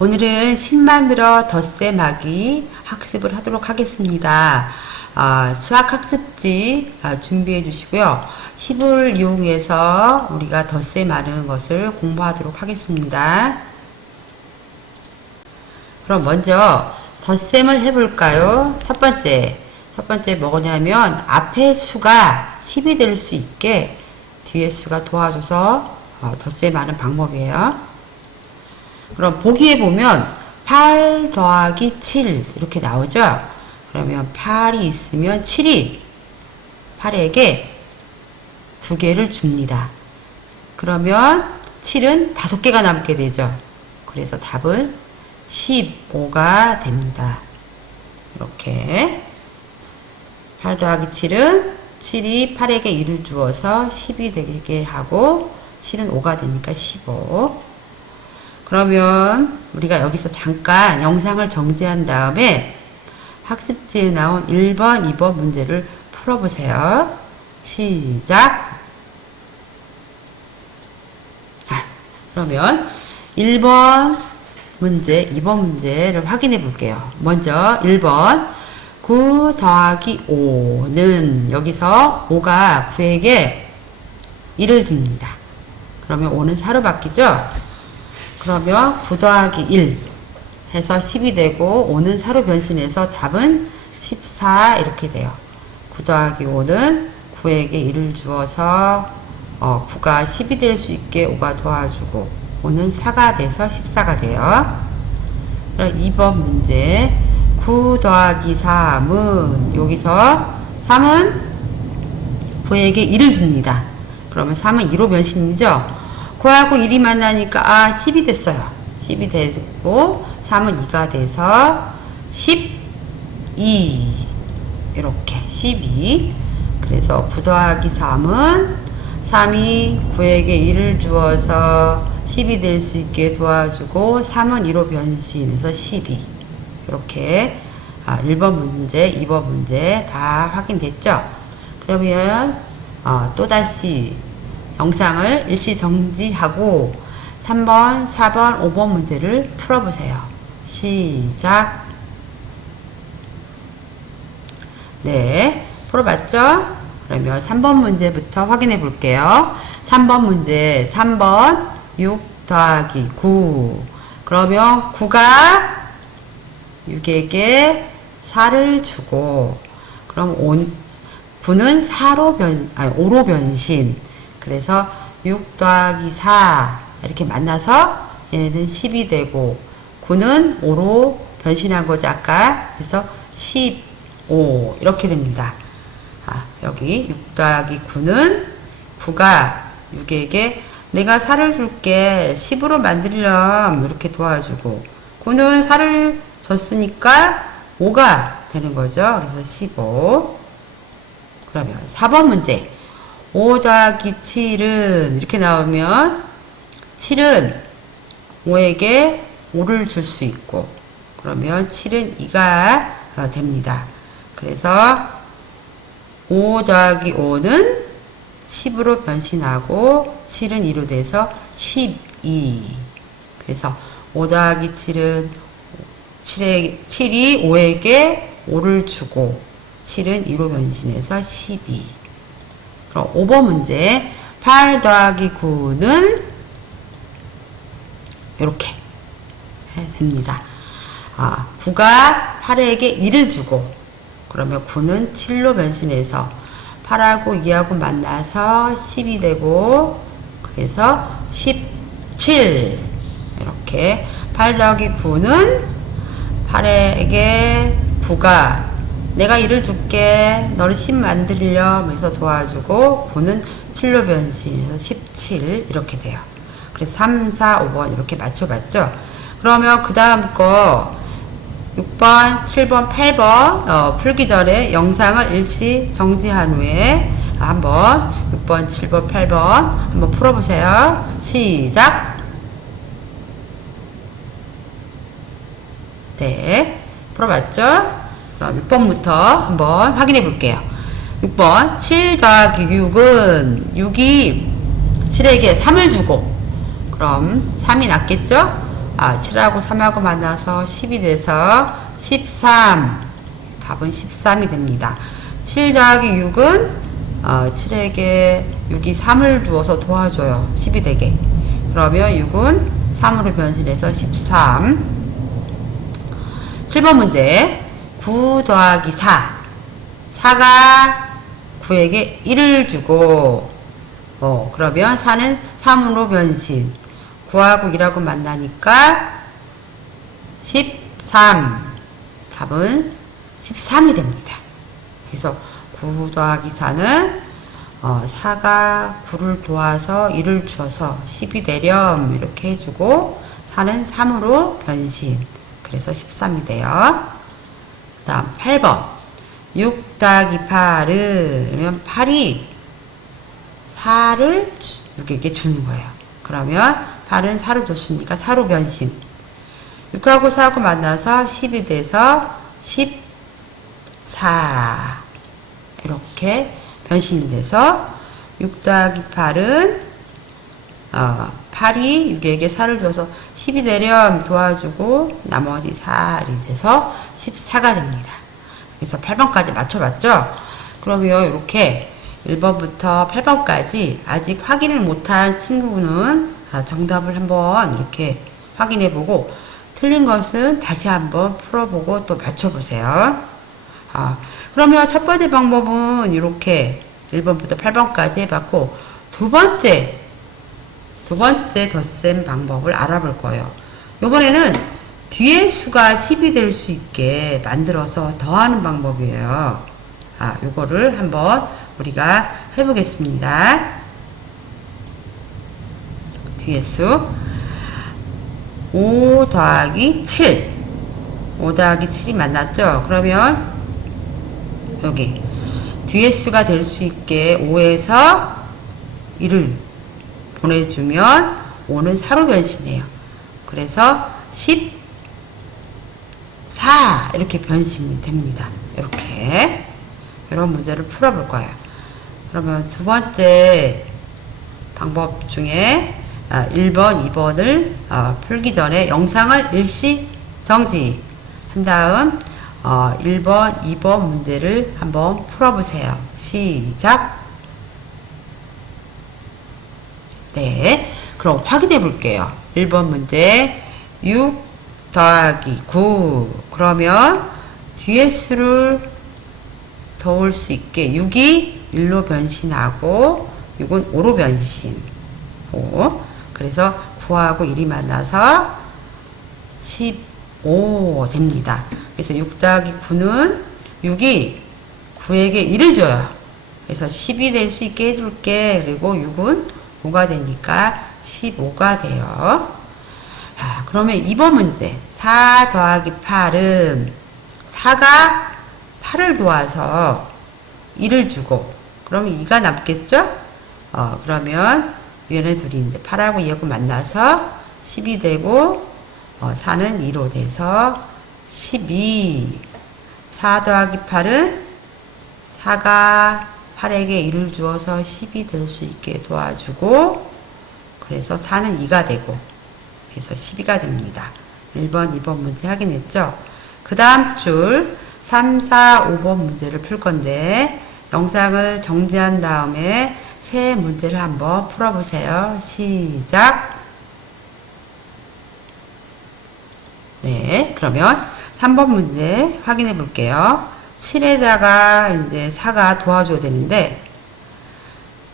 오늘은 신 만들어 덧셈 하기 학습을 하도록 하겠습니다. 아, 수학 학습지 아, 준비해 주시고요. 10을 이용해서 우리가 덧셈 하는 것을 공부하도록 하겠습니다. 그럼 먼저 덧셈을 해볼까요? 첫 번째, 첫 번째 뭐냐면 앞에 수가 10이 될 수 있게 뒤에 수가 도와줘서 어, 덧셈하는 방법이에요. 그럼 보기에 보면 8 더하기 7 이렇게 나오죠? 그러면 8이 있으면 7이 8에게 두 개를 줍니다. 그러면 7은 다섯 개가 남게 되죠. 그래서 답은 15가 됩니다. 이렇게 8 더하기 7은 7이 8에게 1을 주어서 10이 되게 하고 7은 5가 되니까 15 그러면 우리가 여기서 잠깐 영상을 정지한 다음에 학습지에 나온 1번, 2번 문제를 풀어보세요. 시작! 아, 그러면 1번 문제, 2번 문제를 확인해 볼게요. 먼저 1번 9 더하기 5는 여기서 5가 9에게 1을 줍니다. 그러면 5는 4로 바뀌죠? 그러면 9 더하기 1 해서 10이 되고 5는 4로 변신해서 답은 14 이렇게 돼요. 9 더하기 5는 9에게 1을 주어서 어, 9가 10이 될 수 있게 5가 도와주고 5는 4가 돼서 14가 돼요. 그럼 2번 문제 9 더하기 3은 여기서 3은 9에게 1을 줍니다. 그러면 3은 2로 변신이죠. 9하고 1이 만나니까 아 10이 됐어요. 10이 되고 3은 2가 돼서 12 이렇게 12 그래서 9 더하기 3은 3이 9에게 1을 주어서 10이 될 수 있게 도와주고 3은 2로 변신해서 12 이렇게 아, 1번 문제, 2번 문제 다 확인됐죠? 그러면 어, 또다시 영상을 일시 정지하고 3번, 4번, 5번 문제를 풀어보세요. 시작. 네, 풀어봤죠? 그러면 3번 문제부터 확인해 볼게요. 3번 문제, 3번 6 더하기 9. 그러면 9가 6에게 4를 주고, 그럼 5, 9는 4로 변, 아니, 5로 변신. 그래서 6 더하기 4 이렇게 만나서 얘는 10이 되고 9는 5로 변신한 거죠 아까. 그래서 15 이렇게 됩니다. 아, 여기 6 더하기 9는 9가 6에게 내가 4를 줄게. 10으로 만들렴. 이렇게 도와주고 9는 4를 줬으니까 5가 되는 거죠. 그래서 15 그러면 4번 문제 5 더하기 7은 이렇게 나오면 7은 5에게 5를 줄 수 있고 그러면 7은 2가 됩니다. 그래서 5 더하기 5는 10으로 변신하고 7은 2로 돼서 12 그래서 5 더하기 7은 7에, 7이 5에게 5를 주고 7은 2로 변신해서 12 그럼 5번 문제 8 더하기 9는 이렇게 됩니다. 아, 9가 8에게 1을 주고 그러면 9는 7로 변신해서 8하고 2하고 만나서 10이 되고 그래서 17 이렇게 8 더하기 9는 8에게 9가 내가 일을 줄게. 너를 10 만들려. 해서 도와주고 9는 7로 변신해서 17 이렇게 돼요. 그래서 3, 4, 5번 이렇게 맞춰봤죠. 그러면 그 다음 거 6번, 7번, 8번 어, 풀기 전에 영상을 일시 정지한 후에 한번 6번, 7번, 8번 한번 풀어보세요. 시작. 네, 풀어봤죠? 그럼 6번부터 한번 확인해 볼게요. 6번 7 더하기 6은 6이 7에게 3을 주고 그럼 3이 낫겠죠? 아, 7하고 3하고 만나서 10이 돼서 13. 답은 13이 됩니다. 7 더하기 6은 어, 7에게 6이 3을 주어서 도와줘요. 10이 되게. 그러면 6은 3으로 변신해서 13. 7번 문제. 9 더하기 4. 4가 9에게 1을 주고, 어, 그러면 4는 3으로 변신. 9하고 1하고 만나니까 13. 답은 13이 됩니다. 그래서 9 더하기 4는 어, 4가 9를 도와서 1을 주어서 10이 되렴 이렇게 해주고 4는 3으로 변신 그래서 13이 돼요. 그 다음 8번. 6 더하기 8을 그러면 8이 4를 6에게 주는 거예요. 그러면 8은 4로 줬으니까? 4로 변신. 6하고 4하고 만나서 10이 돼서 14 이렇게 변신이 돼서 6 더하기 8은 어, 8이 6에게 4를 줘서 10이 되렴 도와주고 나머지 4이 돼서 14가 됩니다. 그래서 8번까지 맞춰봤죠? 그러면 이렇게 1번부터 8번까지 아직 확인을 못한 친구는 아, 정답을 한번 이렇게 확인해보고 틀린 것은 다시 한번 풀어보고 또 맞춰보세요. 아, 그러면 첫 번째 방법은 이렇게 1번부터 8번까지 해봤고 두 번째 두 번째 덧셈 방법을 알아볼 거예요. 이번에는 뒤에 수가 10이 될 수 있게 만들어서 더하는 방법이에요. 아, 요거를 한번 우리가 해보겠습니다. 뒤에 수. 5 더하기 7. 5 더하기 7이 만났죠? 그러면 여기 뒤에 수가 될 수 있게 5에서 1을 보내주면 5는 4로 변신해요. 그래서 14 이렇게 변신이 됩니다. 이렇게 이런 문제를 풀어볼 거예요. 그러면 두 번째 방법 중에 1번, 2번을 풀기 전에 영상을 일시 정지 한 다음 1번, 2번 문제를 한번 풀어보세요. 시작! 네, 그럼 확인해 볼게요. 1번 문제 6 더하기 9 그러면 뒤에 수를 더올 수 있게 6이 1로 변신하고 6은 5로 변신 5 그래서 9하고 1이 만나서 15 됩니다. 그래서 6 더하기 9는 6이 9에게 1을 줘요. 그래서 10이 될 수 있게 해줄게. 그리고 6은 5가 되니까 15가 돼요. 자, 그러면 2번 문제. 4 더하기 8은 4가 8을 도와서 1을 주고 그러면 2가 남겠죠? 어, 그러면 얘네 둘이 이제 8하고 2하고 만나서 10이 되고 어, 4는 2로 돼서 12 4 더하기 8은 4가 8에게 1을 주어서 10이 될 수 있게 도와주고 그래서 4는 2가 되고 그래서 12가 됩니다. 1번, 2번 문제 확인했죠? 그 다음 줄 3, 4, 5번 문제를 풀 건데 영상을 정지한 다음에 세 문제를 한번 풀어보세요. 시작! 네, 그러면 3번 문제 확인해 볼게요. 7에다가 이제 4가 도와줘야 되는데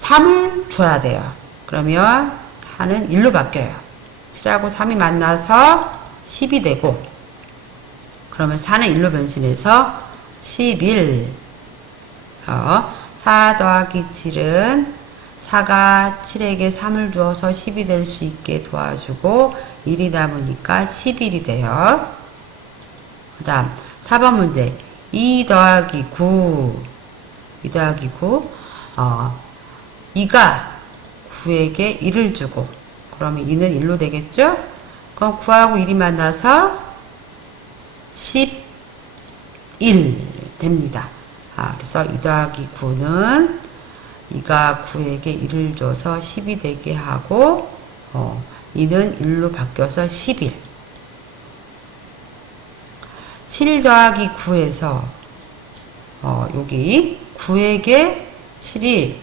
3을 줘야 돼요. 그러면 4는 1로 바뀌어요. 7하고 3이 만나서 10이 되고 그러면 4는 1로 변신해서 11 어, 4 더하기 7은 4가 7에게 3을 주어서 10이 될 수 있게 도와주고 1이 남으니까 11이 돼요. 그 다음 4번 문제. 2 더하기 9 2 더하기 9 어, 2가 9에게 1을 주고 그러면 2는 1로 되겠죠? 그럼 9하고 1이 만나서 11 됩니다. 아, 그래서 2 더하기 9는 2가 9에게 1을 줘서 10이 되게 하고 어, 2는 1로 바뀌어서 11 7 더하기 9에서 어, 여기 9에게 7이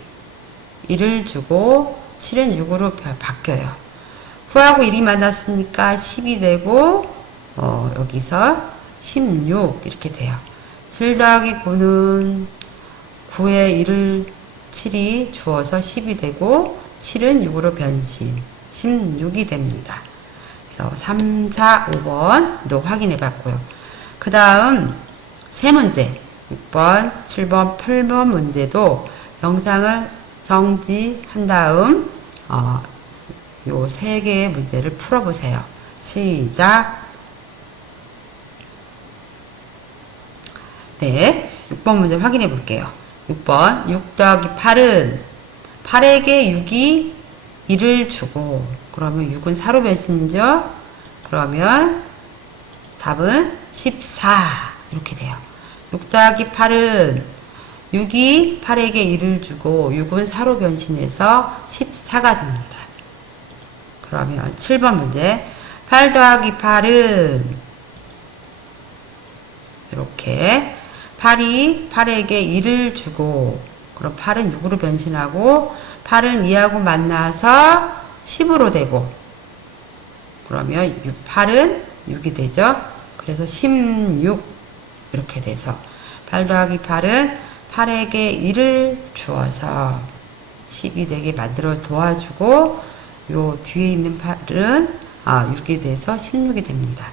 1을 주고 7은 6으로 바뀌어요. 9하고 1이 만났으니까 10이 되고 어, 여기서 16 이렇게 돼요. 7 더하기 9는 9에 1을 7이 주어서 10이 되고 7은 6으로 변신 16이 됩니다. 그래서 3, 4, 5번도 확인해 봤고요. 그 다음 세 문제 6번, 7번, 8번 문제도 영상을 정지한 다음 어, 요 세 개의 문제를 풀어보세요. 시작. 네, 6번 문제 확인해 볼게요. 6번 6 더하기 8은 8에게 6이 1을 주고 그러면 6은 4로 변신이죠. 그러면 답은 14 이렇게 돼요. 6 더하기 8은 6이 8에게 1을 주고 6은 4로 변신해서 14가 됩니다. 그러면 7번 문제 8 더하기 8은 이렇게 8이 8에게 1을 주고 그럼 8은 6으로 변신하고 8은 2하고 만나서 10으로 되고 그러면 6, 8은 6이 되죠. 그래서 16 이렇게 돼서 8 더하기 8은 8에게 1을 주어서 10이 되게 만들어 도와주고 요 뒤에 있는 8은 아 6이 돼서 16이 됩니다.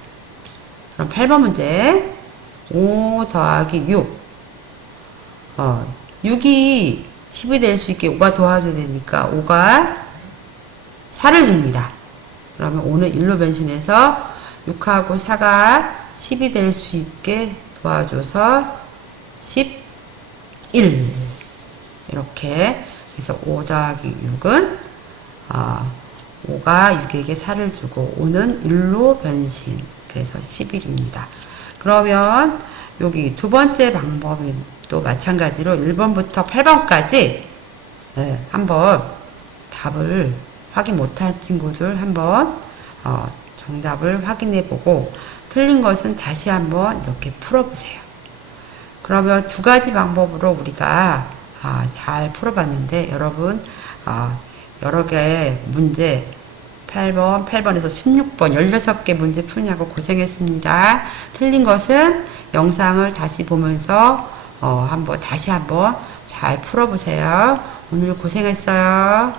그럼 8번 문제 5 더하기 6 어, 6이 10이 될 수 있게 5가 도와줘야 되니까 5가 4를 줍니다. 그러면 5는 1로 변신해서 6하고 4가 10이 될 수 있게 도와줘서 11 이렇게 그래서 5 더하기 6은 어, 5가 6에게 4를 주고 5는 1로 변신 그래서 11입니다. 그러면 여기 두 번째 방법은 또 마찬가지로 1번부터 8번까지 네, 한번 답을 확인 못한 친구들 한번 어, 정답을 확인해 보고 틀린 것은 다시 한번 이렇게 풀어보세요. 그러면 두 가지 방법으로 우리가 아, 잘 풀어봤는데 여러분 아, 여러 개의 문제 8번, 8번에서 16번 16개 문제 푸냐고 고생했습니다. 틀린 것은 영상을 다시 보면서 어, 한번 다시 한번 잘 풀어보세요. 오늘 고생했어요.